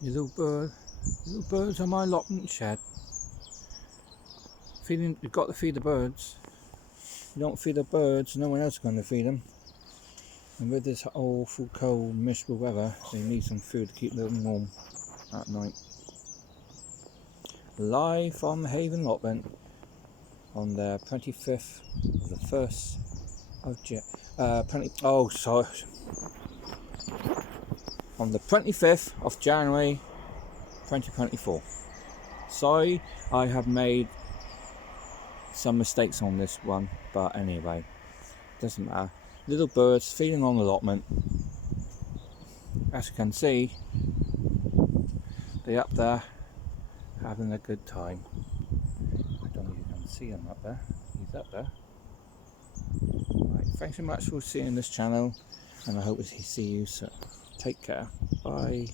Little birds on my allotment shed. You've got to feed the birds. You don't feed the birds, no one else is going to feed them. And with this awful cold, miserable weather, they need some food to keep them warm at night. Live from the Haven allotment on the 25th of the 1st of on the 25th of January 2024. Sorry, I have made some mistakes on this one, but anyway, doesn't matter. Little birds feeding on the allotment. As you can see, they're up there having a good time. I don't know if you can see him up there. He's up there. Right, thanks so much for seeing this channel, and I hope to see you soon. Take care. Bye.